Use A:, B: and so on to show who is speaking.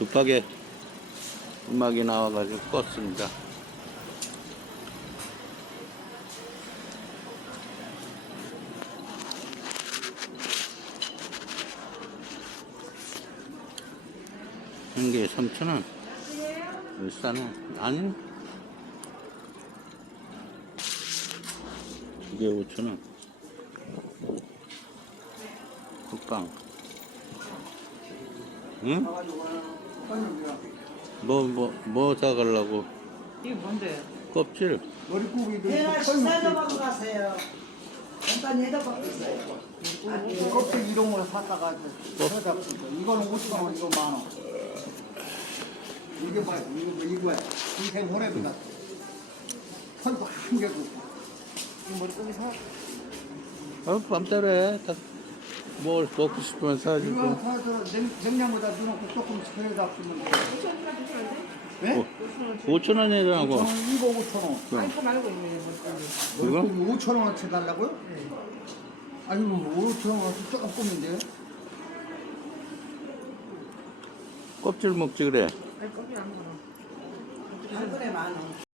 A: 급하게 음악이 나와가지고 껐습니다. 한 개에 3,000원. 일산은 아니, 이게 5,000원. 국빵. 응? 뭐 사가려고?
B: 이게 뭔데?
A: 껍질.
C: 머릿고기도
D: 내가 식사도 먹고 가세요. 일단 얘도 먹고 있어요.
C: 껍질 이런 걸 사다가 사다 이거는 5,000원, 이거 10,000원. 이게 뭐야? 이거야. 인생 호래비 같아. 털도 한 개도 없고.
B: 이 머릿고기 사.
A: 맘대로 딱 뭘 먹고 싶으면 사주고.
C: 이거 사서 냉장고에다 넣어놓고 조금씩 해다 쓰면 돼. 네?
A: 5,000원이라고.
C: 5,000원, 이거 5,000원.
B: 아니, 그 말고 있네, 머릿고기.
A: 그거?
C: 머릿고기 5,000원어치 달라고요? 아니, 5,000원어치 조금인데.
A: 껍질 먹지 그래.
B: 아니, 껍질 안 먹어.
D: 한 그래 만 원.